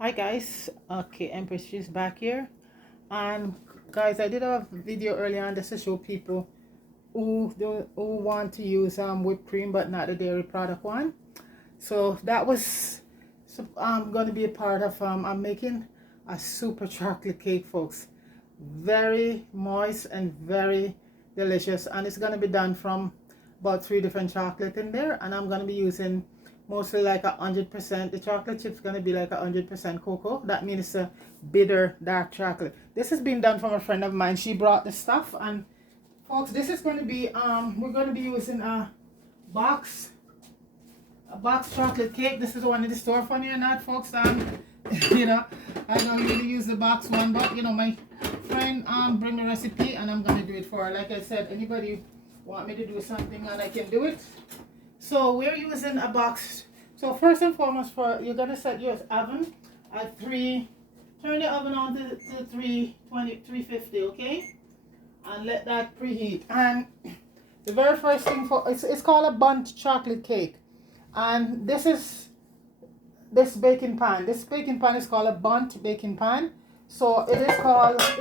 Hi guys, okay, Empress, she's back here. And guys, I did a video earlier on just to show people who want to use whipped cream but not the dairy product one. So that was going to be a part of I'm making a super chocolate cake, folks. Very moist and very delicious, and it's going to be done from about 3 different chocolate in there, and I'm going to be using mostly like 100%. The chocolate chip's going to be like 100% cocoa. That means it's a bitter dark chocolate. This has been done from a friend of mine. She brought the stuff, and folks, this is going to be we're going to be using box a box chocolate cake. This is the one in the store, funny or not, folks. You know, I don't really use the box one, but you know, my friend bring the recipe and I'm gonna do it for her. Like I said, anybody want me to do something and I can do it. So we're using a box. So first and foremost, you're gonna set your oven at 3. Turn the oven on to 320, 350, okay? And let that preheat. And the very first thing it's called a bundt chocolate cake. And this baking pan. This baking pan is called a bundt baking pan. So it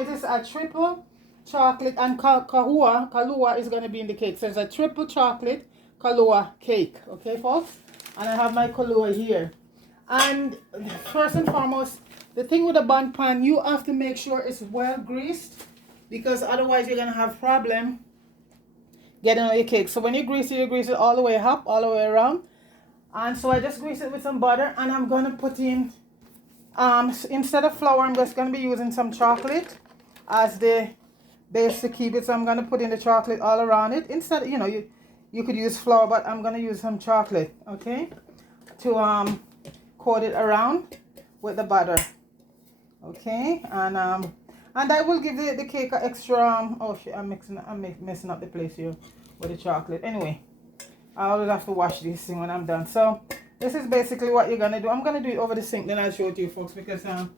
is a triple chocolate, and Kahlua is going to be in the cake. So it's a triple chocolate Kahlua cake. Okay, folks? And I have my Kahlua here. And first and foremost, the thing with a bundt pan, you have to make sure it's well greased, because otherwise you're going to have problem getting on your cake. So when you grease it all the way up, all the way around. And so I just grease it with some butter, and I'm going to put in, instead of flour, I'm just going to be using some chocolate as the base to keep it. So I'm going to put in the chocolate all around it. Instead, you know, you could use flour, but I'm going to use some chocolate, okay, to coat it around with the butter, okay. And that will give the cake an extra, oh shit, I'm messing up the place here with the chocolate. Anyway, I'll have to wash this thing when I'm done. So this is basically what you're gonna do. I'm gonna do it over the sink, then I'll show it to you folks, because I'm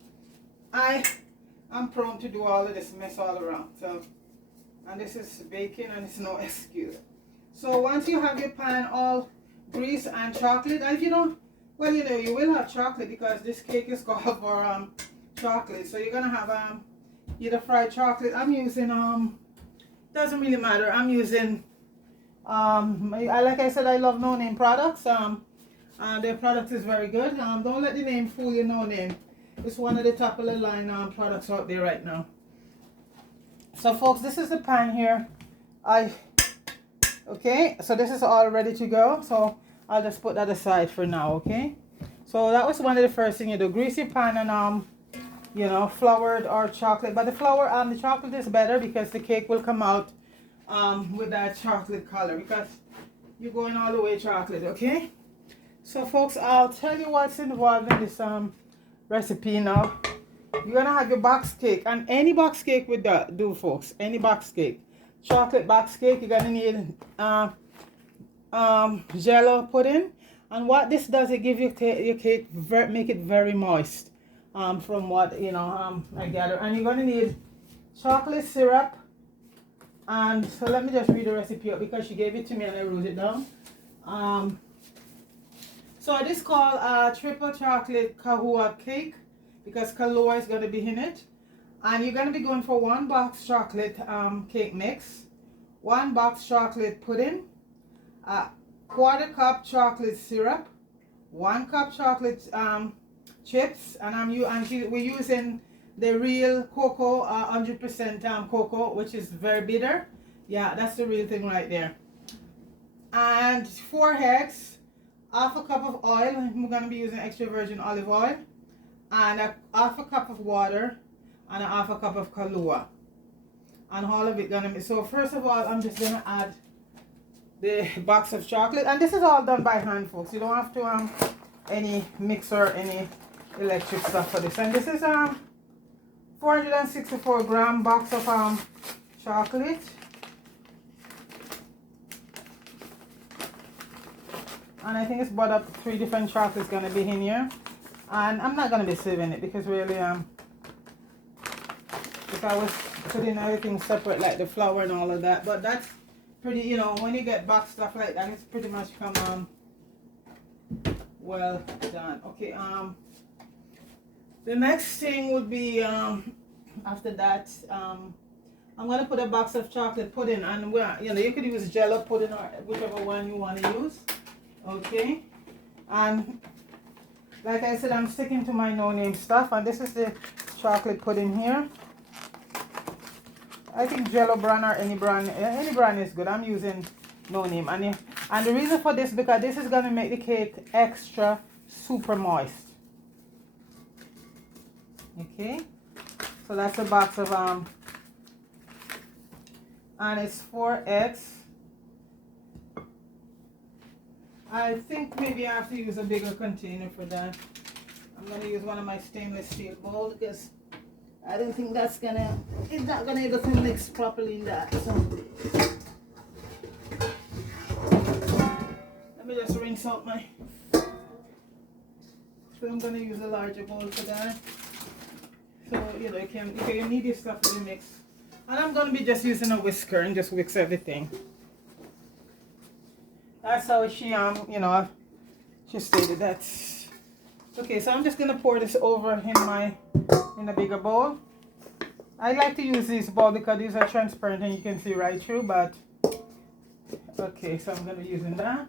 prone to do all of this mess all around. So, and this is baking and it's no excuse. So once you have your pan all grease and chocolate, and if you don't, well, you know, you will have chocolate because this cake is called for chocolate. So you're gonna have either fried chocolate. I'm using doesn't really matter. I'm using like I said, I love no name products. Their product is very good. Don't let the name fool you. No name, it's one of the top of the line products out there right now. So folks, this is the pan here. Okay, so this is all ready to go. So I'll just put that aside for now. Okay, so that was one of the first thing you do. Grease your pan and you know, floured or chocolate. But the the chocolate is better because the cake will come out with that chocolate color, because you're going all the way chocolate. Okay, so folks, I'll tell you what's involved in this recipe now. You're gonna have your box cake, and any box cake would do, folks. Any box cake, chocolate box cake. You're gonna need jello pudding, and what this does, it gives your cake make it very moist. From what you know, I gather, and you're gonna need chocolate syrup. And so let me just read the recipe up, because she gave it to me and I wrote it down. So this is called triple chocolate Kahlua cake, because Kahlua is going to be in it. And you're going to be going for 1 box chocolate cake mix, 1 box chocolate pudding, 1/4 cup chocolate syrup, 1 cup chocolate chips, and we're using the real cocoa, 100% cocoa, which is very bitter. Yeah, that's the real thing right there. And 4 eggs, 1/2 cup of oil. We're going to be using extra virgin olive oil, and 1/2 cup of water, and 1/2 cup of Kahlua. And all of it gonna be, so first of all, I'm just gonna add the box of chocolate, and this is all done by hand, folks. You don't have to any mixer, any electric stuff for this. And this is 464-gram box of chocolate. And I think it's bought up 3 different chocolates gonna be in here. And I'm not gonna be saving it, because really if I was putting everything separate, like the flour and all of that. But that's pretty, you know, when you get box stuff like that, it's pretty much come well done. Okay, The next thing would be after that, I'm gonna put a box of chocolate pudding, and you know, you could use Jello pudding or whichever one you want to use. Okay, and like I said, I'm sticking to my no-name stuff, and this is the chocolate pudding here. I think Jello brand or any brand is good. I'm using no-name, and the reason for this, because this is gonna make the cake extra super moist. Okay, so that's a box of and it's 4 eggs. I think maybe I have to use a bigger container for that. I'm gonna use one of my stainless steel bowls because I don't think it's not gonna able to mix properly in that. So let me just rinse out my. So I'm gonna use a larger bowl for that. So you know you need this stuff for the mix. And I'm gonna be just using a whisker and just whisk everything. That's how she you know, she stated that. Okay, so I'm just gonna pour this over in a bigger bowl. I like to use this bowl because these are transparent and you can see right through, but okay, so I'm gonna be using that.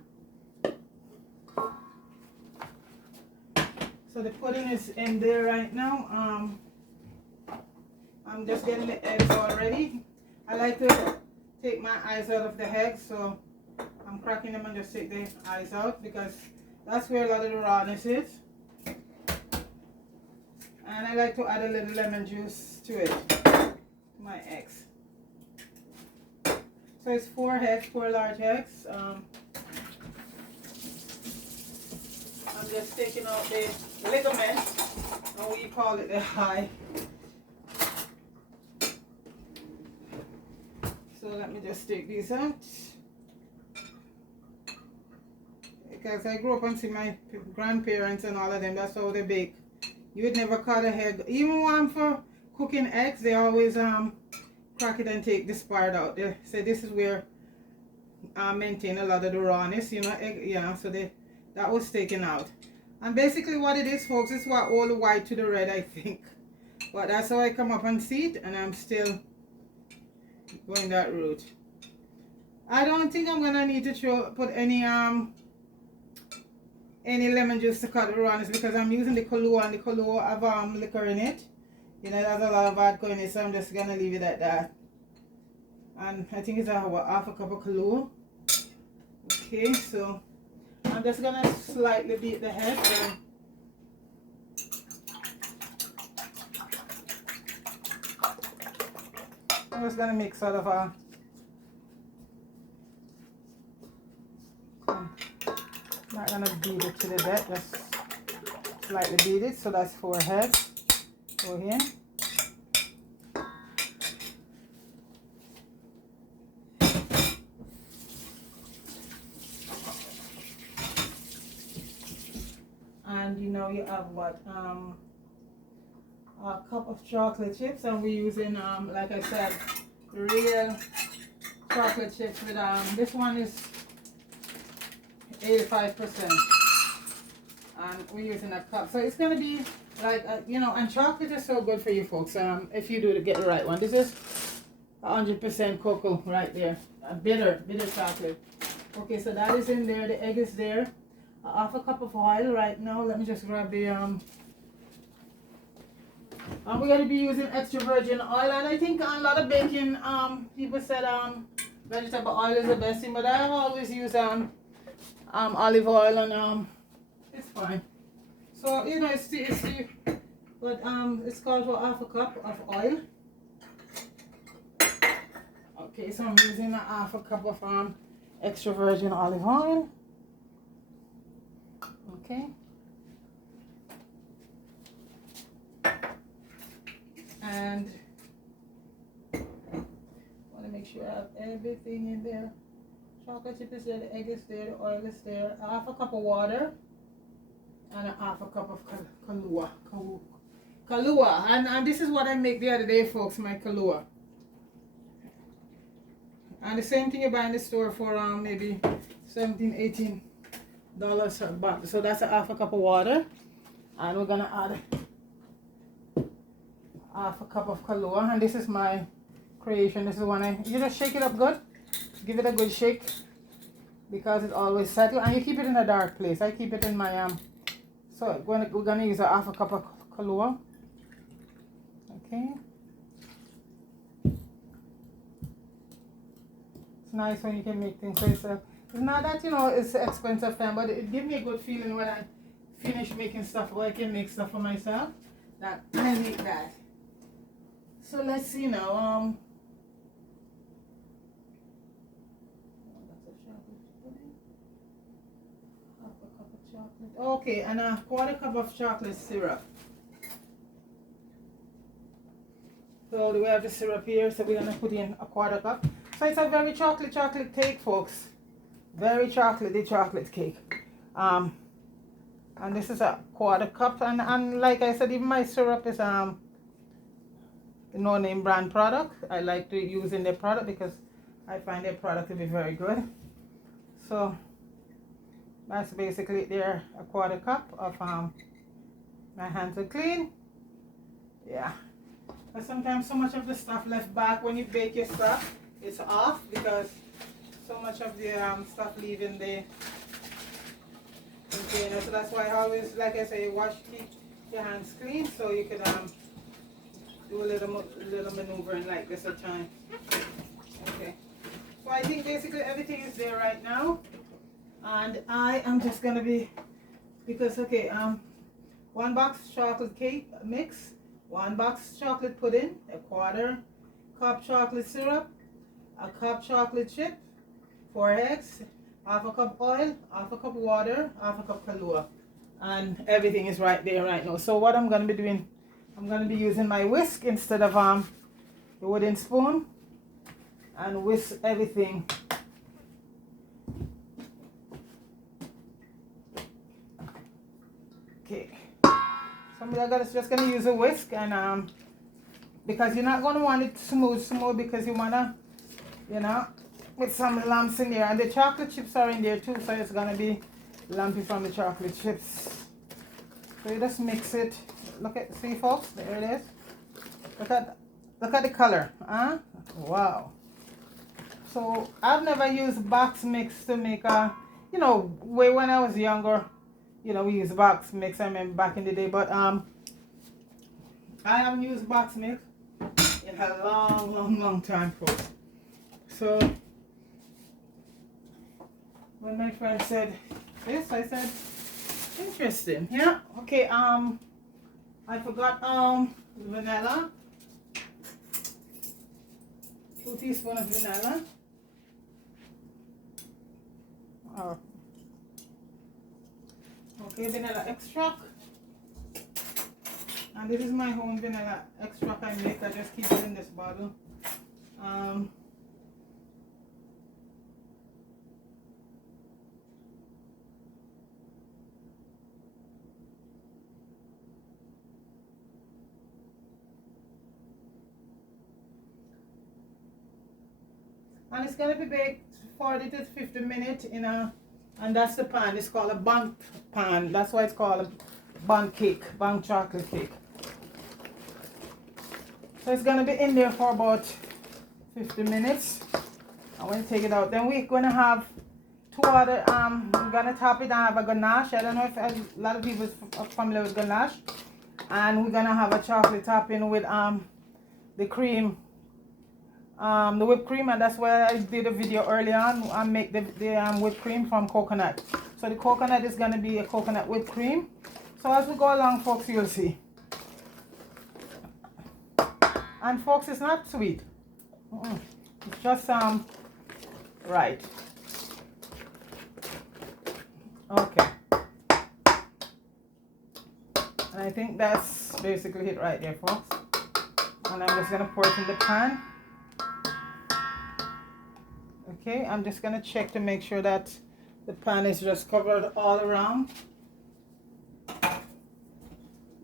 So the pudding is in there right now. I'm just getting the eggs already. I like to take my eyes out of the eggs, so I'm cracking them and just take the eyes out because that's where a lot of the rawness is. And I like to add a little lemon juice to it, to my eggs. So it's 4 eggs, 4 large eggs. I'm just taking out the ligament, and we call it the high. So let me just take these out. Because I grew up and see my grandparents and all of them, that's how they bake. You would never cut a egg. Even one for cooking eggs, they always crack it and take this part out. They say this is where maintain a lot of the rawness, you know, egg, yeah, so that was taken out. And basically what it is, folks, is what all the white to the red, I think. But that's how I come up and see it, and I'm still going that route. I don't think I'm gonna need to put any lemon juice to cut the rawness because I'm using the Kahlua, and the Kahlua have liquor in it. You know, there's a lot of vodka in it, so I'm just gonna leave it at that. And I think it's half a cup of Kahlua. Okay, so I'm just gonna slightly beat the head. I'm just gonna make sort of a not gonna beat it to the death, just slightly beat it. So that's 4 heads. Go here. And you know you have what a cup of chocolate chips, and we're using like I said, real chocolate chips with this one is 85%, and we're using a cup, so it's gonna be like you know, and chocolate is so good for you folks if you do get the right one. This is 100% cocoa right there, bitter chocolate. Okay, so that is in there. The egg is there. Half a cup of oil right now. Let me just grab the we're going to be using extra virgin oil, and I think a lot of baking people said vegetable oil is the best thing, but I always use olive oil, and it's fine. So you know, but it's called for half a cup of oil. Okay, so I'm using a half a cup of extra virgin olive oil. Okay. And I want to make sure I have everything in there. Chocolate chip is there, the egg is there, the oil is there. Half a cup of water and a half a cup of Kahlua. And this is what I make the other day, folks, my Kahlua. And the same thing you buy in the store for maybe $17, $18 a bottle. So that's a half a cup of water, and we're gonna add half a cup of Kahlua, and this is my creation. This is one you just shake it up good, give it a good shake because it always settles, and you keep it in a dark place. I keep it in my so we're gonna use a half a cup of Kahlua. Okay, it's nice when you can make things for yourself. It's not that it's expensive thing, but it gives me a good feeling when I finish making stuff, or I can make stuff for myself, that I make that. So let's see now. Half a cup of chocolate. Okay, and a quarter cup of chocolate syrup. So we have the syrup here, so we're gonna put in a quarter cup. So it's a very chocolate cake, folks. Very chocolatey chocolate cake. And this is a quarter cup, and like I said, even my syrup is no name brand product. I like to use in their product because I find their product to be very good. So that's basically there, a quarter cup of my hands are clean. Yeah. But sometimes so much of the stuff left back when you bake your stuff, it's off because so much of the stuff leave in the container. So that's why I always, like I say, keep your hands clean so you can do a little maneuvering like this at time. Okay. So I think basically everything is there right now, and I am just gonna be, because okay, 1 box chocolate cake mix, 1 box chocolate pudding, a quarter cup chocolate syrup, a cup chocolate chip, 4 eggs, half a cup oil, half a cup water, half a cup Kahlua, and everything is right there right now. So what I'm gonna be doing, I'm gonna be using my whisk instead of the wooden spoon, and whisk everything. Okay, so I'm just gonna use a whisk, and because you're not gonna want it smooth because you wanna, with some lumps in there, and the chocolate chips are in there too, so it's gonna be lumpy from the chocolate chips. So you just mix it. See folks, there it is. Look at the color, huh? Wow. So I've never used box mix to make way when I was younger, we used box mix, I remember back in the day, but I haven't used box mix in a long time, folks. So when my friend said this, I said, interesting. Yeah, okay. I forgot vanilla, 2 teaspoons of vanilla. Oh. Okay, vanilla extract, and this is my own vanilla extract I make. I just keep it in this bottle. And it's going to be baked 40 to 50 minutes and that's the pan. It's called a BUNDT pan. That's why it's called a BUNDT cake, BUNDT chocolate cake. So it's going to be in there for about 50 minutes. I'm going to take it out. Then we're going to have 2 other, we're going to top it and have a ganache. I don't know if a lot of people are familiar with ganache. And we're going to have a chocolate topping with the cream. The whipped cream, and that's why I did a video early on. I make the whipped cream from coconut. So the coconut is going to be a coconut whipped cream. So as we go along, folks, you'll see. And folks, it's not sweet. It's just right. Okay. And I think that's basically it right there, folks. And I'm just going to pour it in the pan. Okay, I'm just going to check to make sure that the pan is just covered all around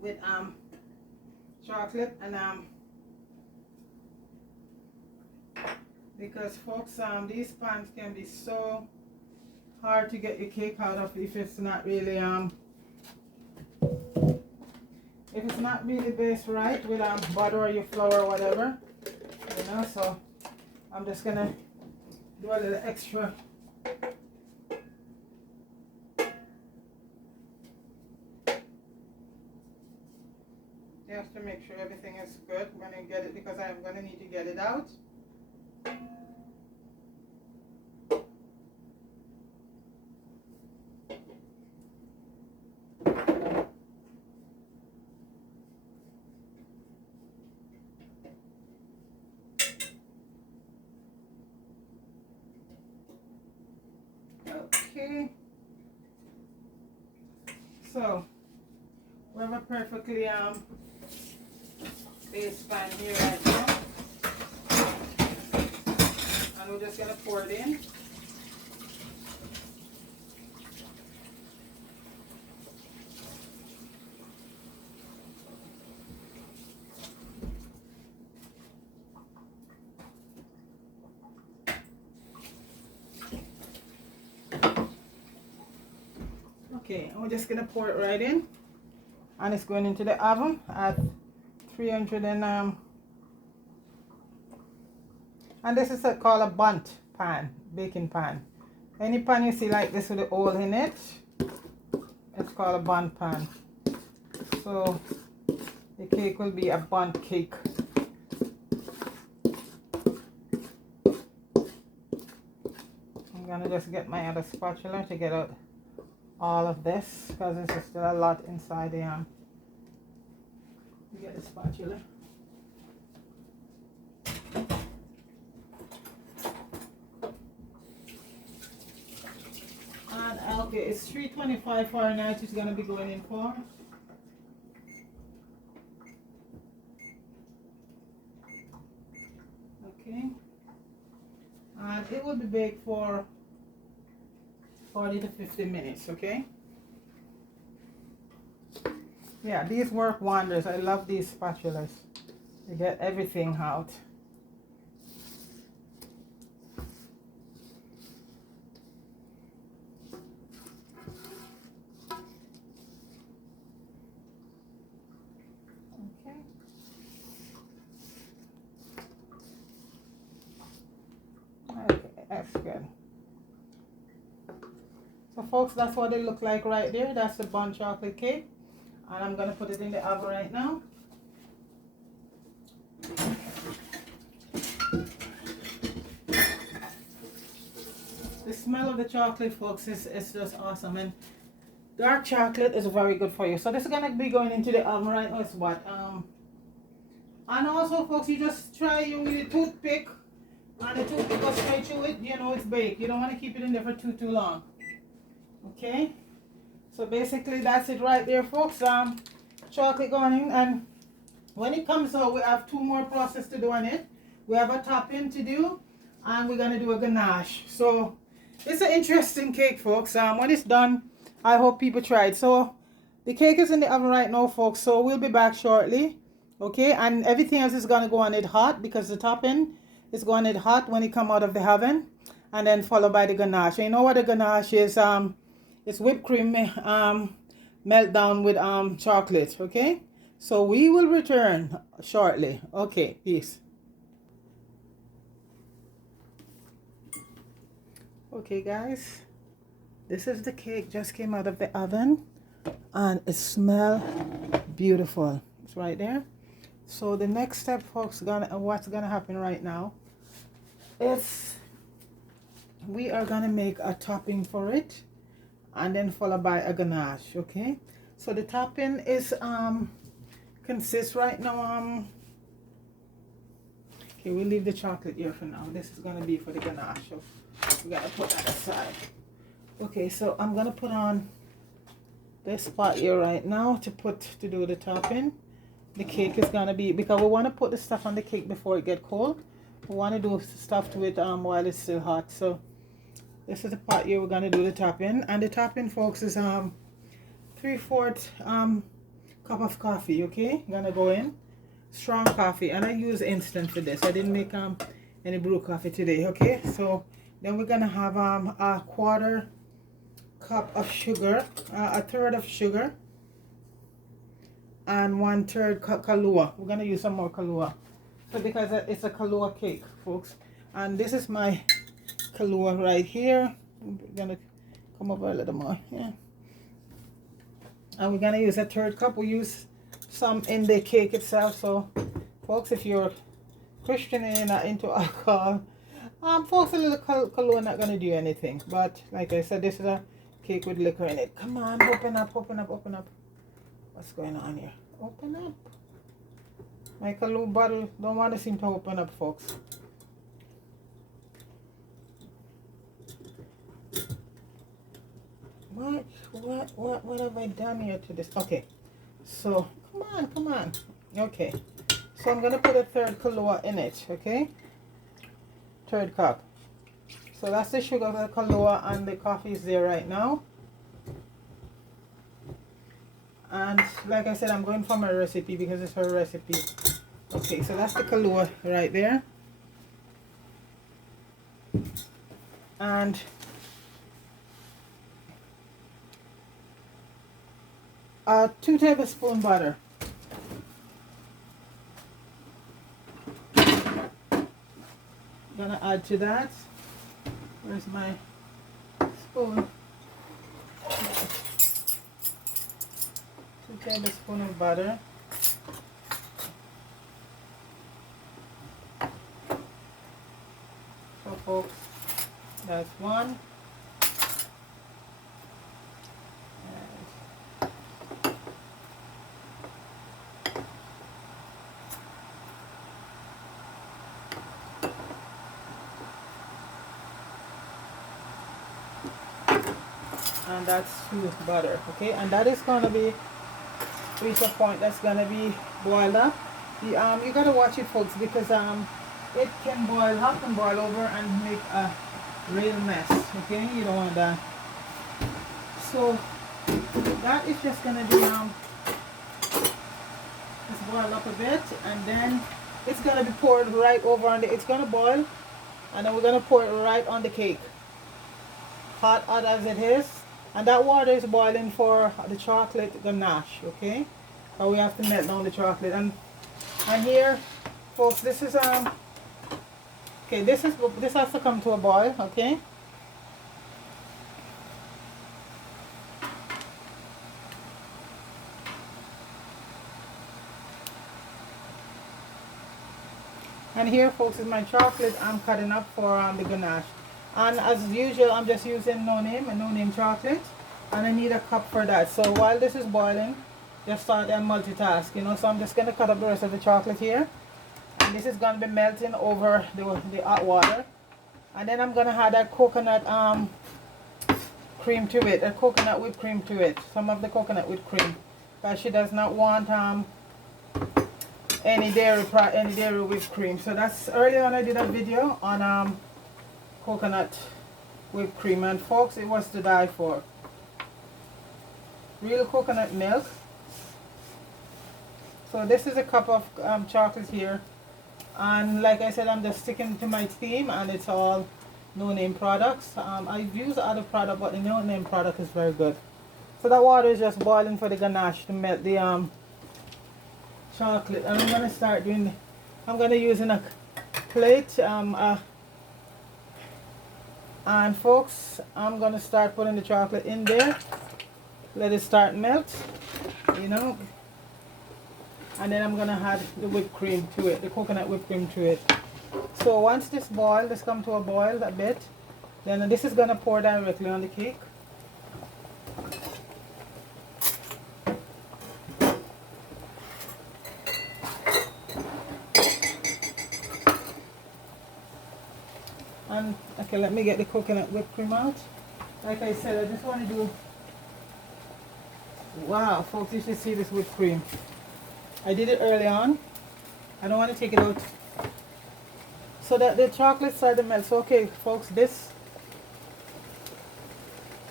with chocolate, and because folks, these pans can be so hard to get your cake out of if it's not really if it's not really based right with butter or your flour or whatever, you know. So I'm just gonna do a little extra. You have to make sure everything is good when I get it, because I'm gonna need to get it out. Okay, so we have a perfectly based pan here right now, and we're just gonna pour it in. Okay, and we're just gonna pour it right in, and it's going into the oven at 300 and this is called a BUNDT pan, baking pan. Any pan you see like this with a hole in it, it's called a BUNDT pan. So the cake will be a BUNDT cake. I'm gonna just get my other spatula to get out all of this, because there's still a lot inside the get the spatula. And okay, it's 325 Fahrenheit it's gonna be going in for. Okay, and it will be baked for 40 to 50 minutes. Okay. Yeah, these work wonders. I love these spatulas. You get everything out. Okay. Okay, that's good. So folks, that's what they look like right there. That's the BUNDT chocolate cake. And I'm gonna put it in the oven right now. The smell of the chocolate, folks, is just awesome, and dark chocolate is very good for you. So this is gonna be going into the oven right now. It's what and also, folks, you just try you with a toothpick, and the toothpick goes straight through it. You know it's baked. You don't want to keep it in there for too long. Okay. So basically that's it right there, folks. Chocolate going in, and when it comes out, we have two more processes to do on it. We have a topping to do, and we're gonna do a ganache. So it's an interesting cake, folks. When it's done, I hope people try it. So the cake is in the oven right now, folks. So we'll be back shortly. Okay, and everything else is gonna go on it hot, because the topping is going it hot when it come out of the oven, and then followed by the ganache. And you know what the ganache is? It's whipped cream melt down with chocolate. Okay, so we will return shortly. Okay, peace. Okay guys, this is the cake, just came out of the oven, and it smells beautiful. It's right there. So the next step, folks, what's gonna happen right now is we are gonna make a topping for it, and then followed by a ganache. Okay, so the topping is consists right now okay, we'll leave the chocolate here for now. This is gonna be for the ganache, so we gotta put that aside. Okay, so I'm gonna put on this pot here right now to do the topping. The cake is gonna be, because we want to put the stuff on the cake before it get cold. We want to do stuff to it while it's still hot. So this is the pot here we're gonna do the topping, and the topping, folks, is 3/4 cup of coffee. Okay, gonna go in strong coffee, and I use instant for this. I didn't make any brew coffee today. Okay, so then we're gonna have a 1/4 cup of sugar, a 1/3 of sugar, and 1/3 Kahlua. We're gonna use some more Kahlua, so because it's a Kahlua cake, folks. And this is my Kahlua right here. I'm gonna come over a little more, yeah. And we're gonna use a 1/3 cup. We use some in the cake itself. So, folks, if you're Christian and you're not into alcohol, folks, a little Kahlua not gonna do anything. But like I said, this is a cake with liquor in it. Come on, open up, open up, open up. What's going on here? Open up. My Kahlua bottle don't want to seem to open up, folks. What have I done here to this? Okay, so come on. Okay, so I'm gonna put a 1/3 Kahlua in it. Okay, 1/3 cup. So that's the sugar, the Kahlua, and the coffee is there right now. And like I said, I'm going for my recipe because it's her recipe. Okay, so that's the Kahlua right there. And 2 tablespoons butter. Gonna add to that. Where's my spoon? 2 tablespoons of butter. So folks, that's 1. And that's 2 butter. Okay, and that is gonna be reach a point that's gonna be boiled up. You gotta watch it, folks, because it can boil up and boil over and make a real mess. Okay, you don't want that. So that is just gonna be just boil up a bit, and then it's gonna be poured right over on the. It's gonna boil, and then we're gonna pour it right on the cake, hot as it is. And that water is boiling for the chocolate ganache, okay? So we have to melt down the chocolate. And here, folks, this is okay, this has to come to a boil, okay? And here, folks, is my chocolate I'm cutting up for the ganache. And as usual, I'm just using no name chocolate, and I need a cup for that. So while this is boiling, just start and multitask, you know. So I'm just gonna cut up the rest of the chocolate here, and this is gonna be melting over the hot water. And then I'm gonna add that coconut cream to it, a coconut whipped cream to it. Some of the coconut whipped cream, because she does not want any dairy whipped cream. So that's earlier on I did a video on coconut whipped cream, and folks, it was to die for. Real coconut milk. So this is a cup of chocolate here, and like I said, I'm just sticking to my theme, and it's all no-name products. I've used other product, but the no-name product is very good. So that water is just boiling for the ganache to melt the chocolate, and I'm gonna start doing. I'm gonna use in a plate. And folks, I'm gonna start putting the chocolate in there. Let it start melt, you know. And then I'm gonna add the whipped cream to it, the coconut whipped cream to it. So once this come to a boil a bit, then this is gonna pour directly on the cake. And okay, let me get the coconut whipped cream out. Like I said, I just want to do. Wow, folks, you should see this whipped cream. I did it early on. I don't want to take it out so that the chocolate started to melt. So okay, folks, this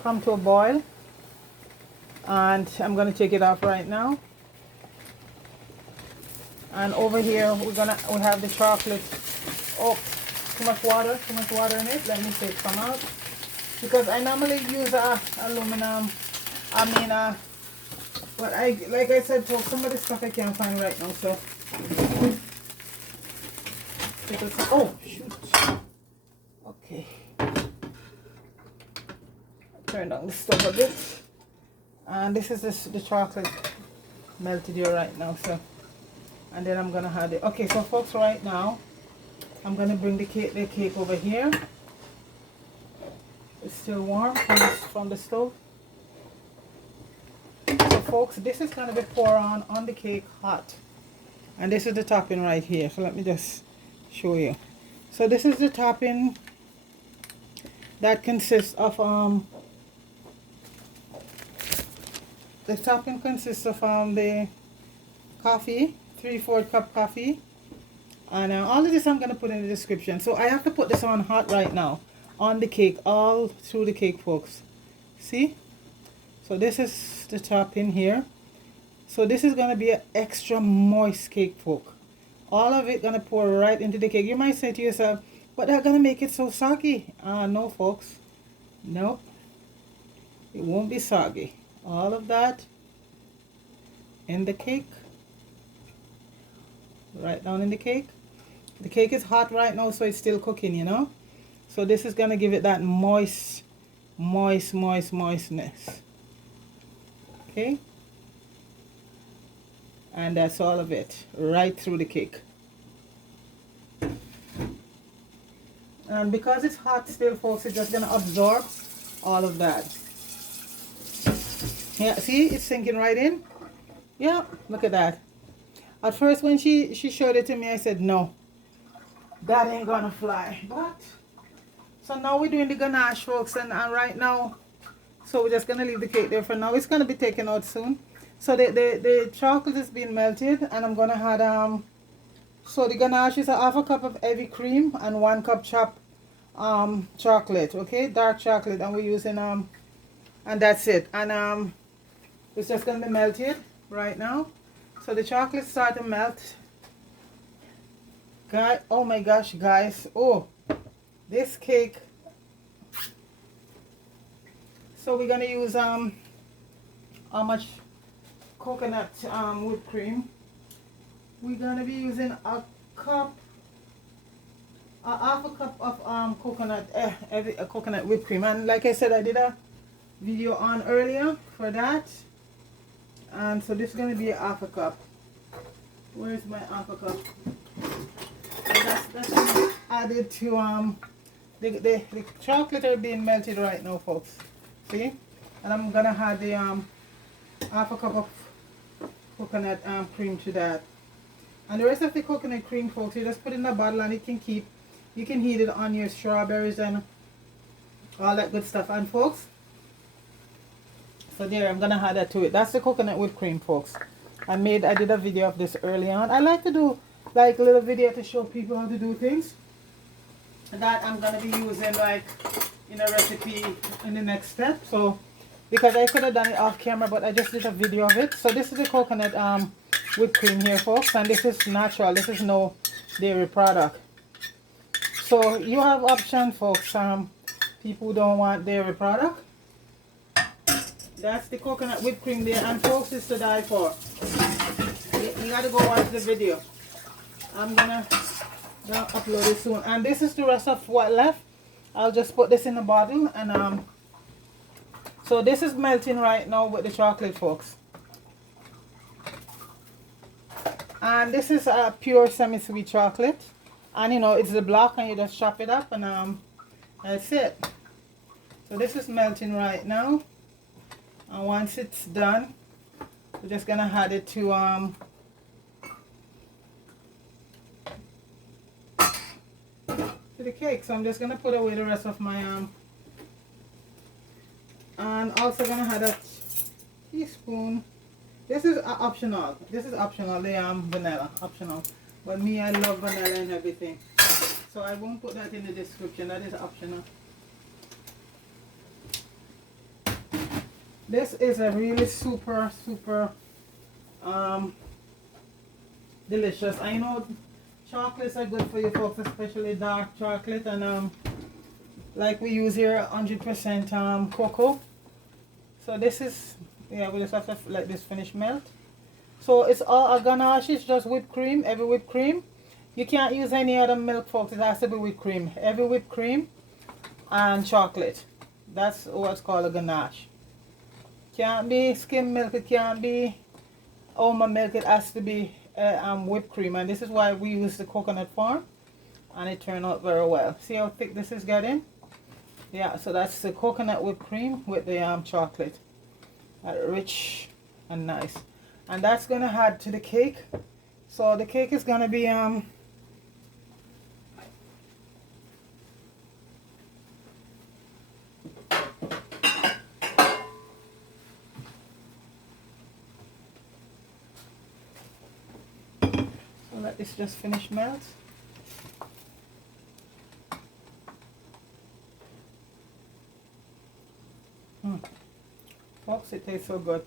come to a boil, and I'm going to take it off right now. And over here we have the chocolate. Oh, too much water in it. Let me take some out, because I normally use aluminum, But like I said, folks, some of the stuff I can't find right now, so oh shoot. Okay. Turn down the stove a bit. And this is the chocolate melted here right now, so, and then I'm gonna have it. Okay, so folks, right now I'm gonna bring the cake over here. It's still warm from the stove. So folks, this is gonna be poured on the cake hot, and this is the topping right here. So let me just show you. So this is the topping that consists of the topping consists of the coffee, 3/4 cup coffee, and all of this I'm gonna put in the description. So I have to put this on hot right now on the cake, all through the cake, folks. See? So this is the topping here. So this is gonna be an extra moist cake, folks. All of it gonna pour right into the cake. You might say to yourself, but they're gonna make it so soggy. No, folks. Nope. It won't be soggy. All of that in the cake, right down in the cake. The cake is hot right now, so it's still cooking, you know. So this is gonna give it that moistness. Okay, and that's all of it right through the cake. And because it's hot still, folks, it's just gonna absorb all of that. Yeah, see, it's sinking right in. Yeah, look at that. At first when she showed it to me, I said no, that ain't gonna fly. But so now we're doing the ganache, folks, and right now, so we're just gonna leave the cake there for now. It's gonna be taken out soon. So the chocolate is being melted, and I'm gonna add so the ganache is a half a cup of heavy cream and 1 cup chopped chocolate, okay, dark chocolate, and we're using and that's it. And it's just gonna be melted right now. So the chocolate start to melt. Oh my gosh, guys, oh, this cake. So we're gonna use how much coconut whipped cream. We're gonna be using a half a cup of coconut whipped cream. And like I said, I did a video on earlier for that. And so this is gonna be a half a cup. Where's my half a cup? That's added to the chocolate are being melted right now, folks. See? And I'm gonna add the half a cup of coconut cream to that. And the rest of the coconut cream, folks, you just put in a bottle, and you can heat it on your strawberries and all that good stuff. And folks, so there, I'm gonna add that to it. That's the coconut whipped cream, folks. I did a video of this early on. I like to do like a little video to show people how to do things that I'm gonna be using like in a recipe in the next step. So because I could have done it off camera, but I just did a video of it. So this is the coconut whipped cream here, folks, and this is natural. This is no dairy product. So you have option, folks. People who don't want dairy product. That's the coconut whipped cream there, and folks, it's to die for. You gotta go watch the video. I'm gonna upload it soon. And this is the rest of what left. I'll just put this in a bottle, and so this is melting right now with the chocolate, folks. And this is a pure semi-sweet chocolate, and you know it's the block, and you just chop it up, and that's it. So this is melting right now, and once it's done, we're just gonna add it to the cake. So I'm just gonna put away the rest of my and also gonna add a teaspoon. This is optional. This is optional. The vanilla optional. But me, I love vanilla and everything, so I won't put that in the description. That is optional. This is a really super delicious. I know chocolates are good for you folks, especially dark chocolate, and like we use here 100% cocoa. So this is Yeah, we just have to let this finish melt. So it's all a ganache, it's just whipped cream, every whipped cream. You can't use any other milk, folks. It has to be whipped cream. Every whipped cream and chocolate. That's what's called a ganache. Can't be skim milk, it can't be almond milk, it has to be whipped cream. And this is why we use the coconut form, and it turned out very well. See how thick this is getting? Yeah, so that's the coconut whipped cream with the chocolate. Rich and nice. And that's gonna add to the cake. So the cake is gonna be so let this just finish melt. Folks, it tastes so good.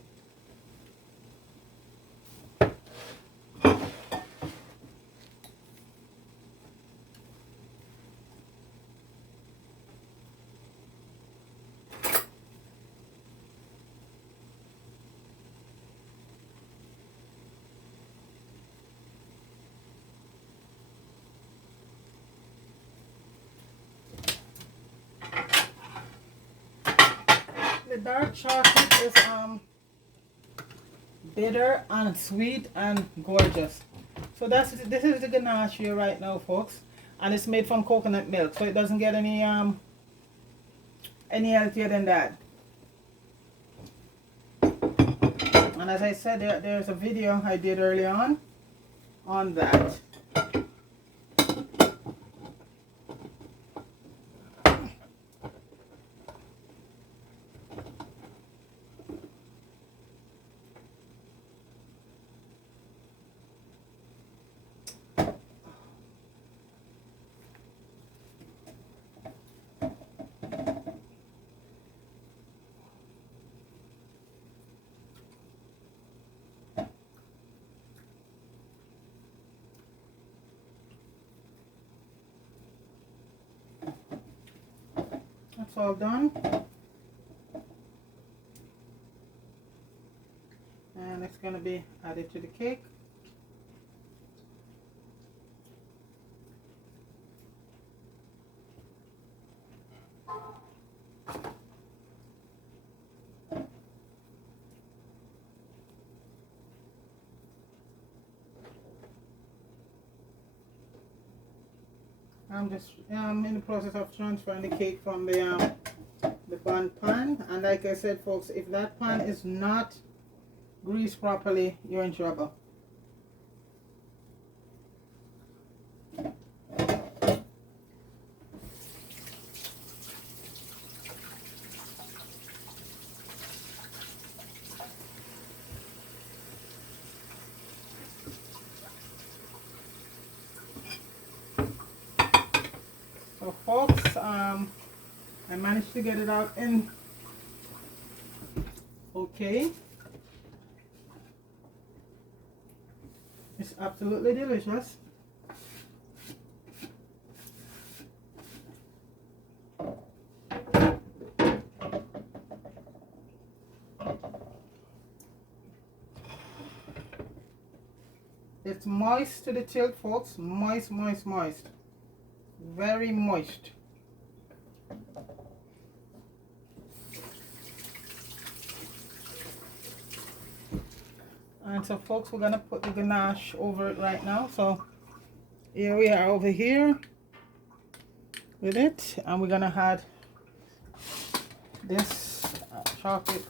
The dark chocolate is bitter and sweet and gorgeous. So this is the ganache here right now, folks, and it's made from coconut milk, so it doesn't get any healthier than that. And as I said, there's a video I did early on that. That's all done. And it's going to be added to the cake. I'm just in the process of transferring the cake from the BUNDT pan, and like I said, folks, if that pan is not greased properly, you're in trouble. So folks, I managed to get it out in okay. It's absolutely delicious. It's moist to the tilt, folks. Moist, moist, moist. Very moist. And so folks, we're gonna put the ganache over it right now. So here we are over here with it, and we're gonna add this chocolate,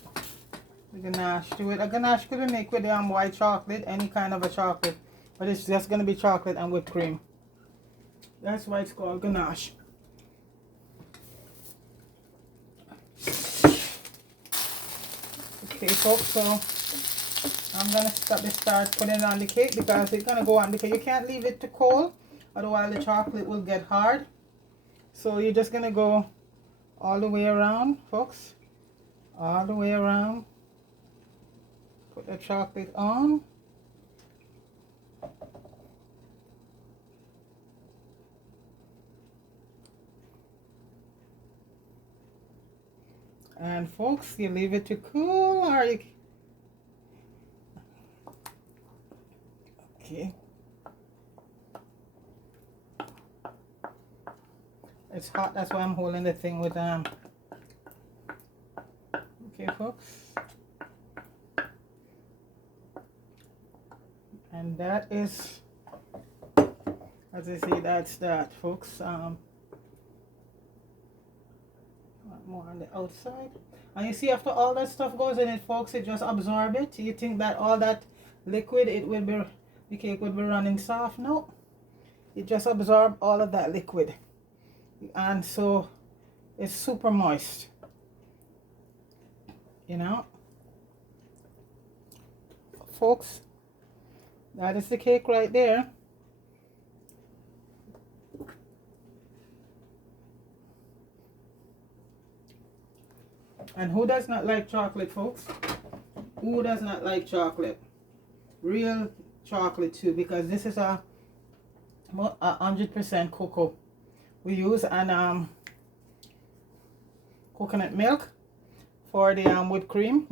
the ganache to it. A ganache could be made with white chocolate, any kind of a chocolate, but it's just gonna be chocolate and whipped cream. That's why it's called ganache. Okay, folks, so I'm gonna start putting it on the cake because it's gonna go on the cake. You can't leave it to cold, otherwise the chocolate will get hard. So you're just gonna go all the way around, folks, all the way around. Put the chocolate on. And folks, you leave it to cool, or Okay. It's hot, that's why I'm holding the thing with okay, folks. And that is, as I say, that's that, folks. More on the outside. And you see, after all that stuff goes in it, folks, it just absorb it. You think that all that liquid, it will be, the cake will be running soft? No, it just absorb all of that liquid, and so it's super moist, you know, folks. That is the cake right there. And who does not like chocolate, folks? Who does not like chocolate? Real chocolate too, because this is a 100% cocoa we use, and coconut milk for the whipped cream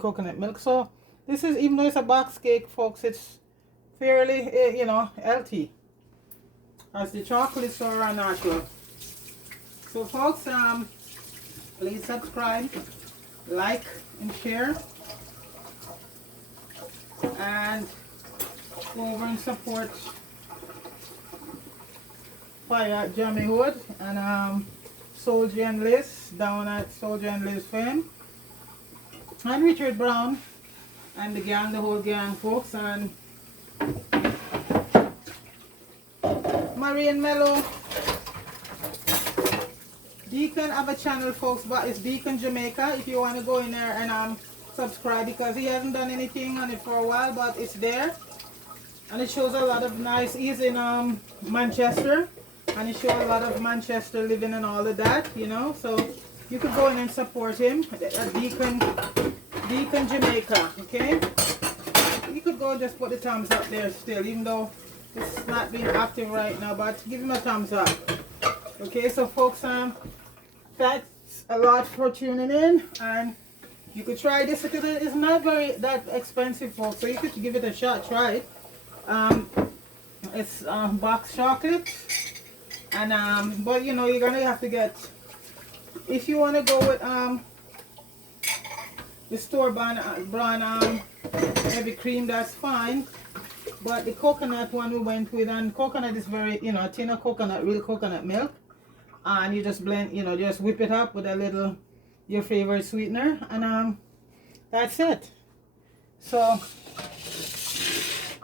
coconut milk. So this is, even though it's a box cake, folks, it's fairly you know, healthy, as the chocolates are natural. So folks, please subscribe, like, and share, and go over and support Fire Jammy Hood and Soldier and Liz down at Soldier and Liz Fame, and Richard Brown and the gang, the whole gang, folks, and Marie and Mello. Deacon have a channel, folks, but it's Deacon Jamaica. If you want to go in there and subscribe, because he hasn't done anything on it for a while, but it's there, and it shows a lot of nice. He's in Manchester, and it shows a lot of Manchester living and all of that, you know. So you could go in and support him at Deacon Jamaica. Okay, you could go and just put the thumbs up there still, even though it's not being active right now, but give him a thumbs up. Okay, so folks, thanks a lot for tuning in, and you could try this because it's not very that expensive, folks, so you could give it a shot. Try it. It's box chocolate, and but you know, you're gonna have to get, if you want to go with the store brand heavy cream, that's fine. But the coconut one we went with, and coconut is very, you know, a tin of coconut, real coconut milk, and you just blend, you know, just whip it up with a little your favorite sweetener, and that's it. So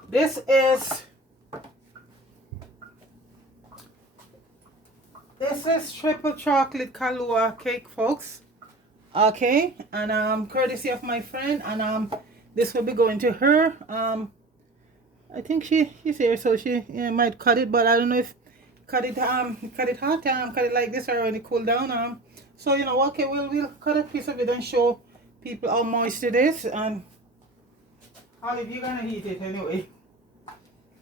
this is triple chocolate Kahlua cake, folks. Okay, and courtesy of my friend, and this will be going to her. I think she's here, so she might cut it, but I don't know if cut it hot, cut it like this, or when it cool down. So you know, okay, we'll cut a piece of it and show people how moist it is. And Olive, you're gonna eat it anyway.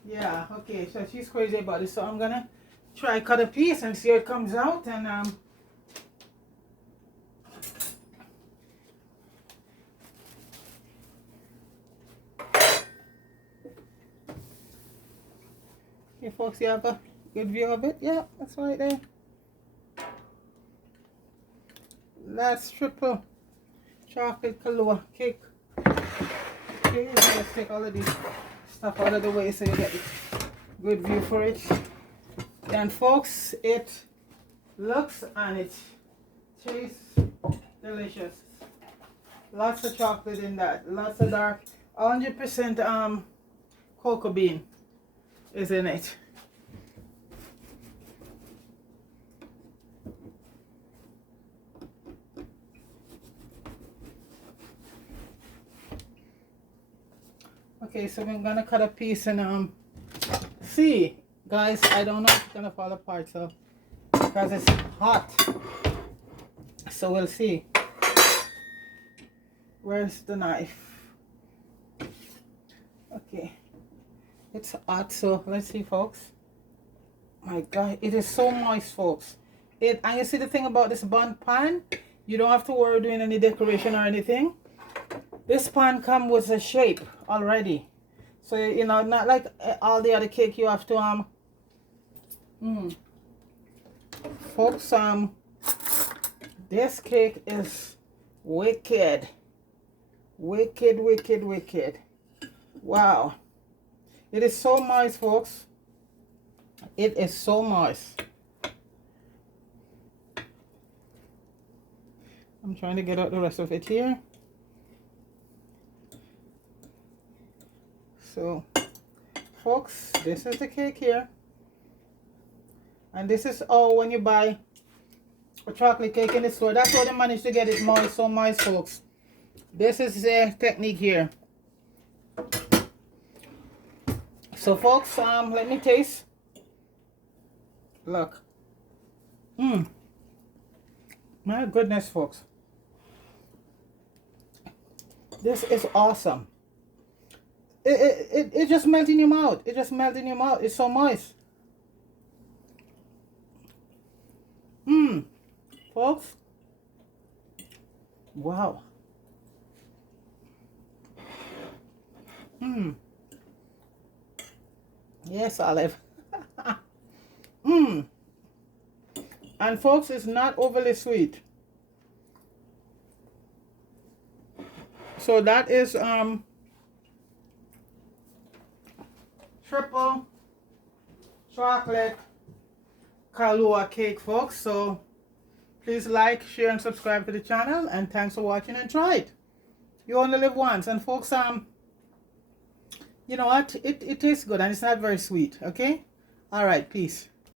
Yeah, okay. So she's crazy about it, so I'm gonna try cut a piece and see how it comes out. And okay, folks, you have a good view of it. Yeah, that's right there. That's triple chocolate Kahlua cake. Okay, let's take all of this stuff out of the way so you get a good view for it. And folks, it looks and it tastes delicious. Lots of chocolate in that. Lots of dark, 100% cocoa bean is in it. Okay, so I'm gonna cut a piece and see, guys, I don't know if it's gonna fall apart, so because it's hot, so we'll see. Where's the knife? Okay, it's hot, so let's see, folks. My God, it is so moist, folks. And you see the thing about this bun pan, you don't have to worry doing any decoration or anything. This pan comes with a shape already, So, you know, not like all the other cake you have to, folks, this cake is wicked. Wicked, wicked, wicked. Wow. It is so moist, folks. It is so moist. I'm trying to get out the rest of it here. So, folks, this is the cake here. And this is all when you buy a chocolate cake in the store. That's how they manage to get it moist, so moist, folks. This is the technique here. So, folks, let me taste. Look. My goodness, folks. This is awesome. It just melts in your mouth. It just melts in your mouth. It's so moist. Folks. Wow. Yes, Olive. And folks, it's not overly sweet. So that is triple chocolate Kahlua cake, folks. So please like, share, and subscribe to the channel. And thanks for watching, and try it. You only live once. And folks, you know what? It tastes good, and it's not very sweet. Okay? All right, peace.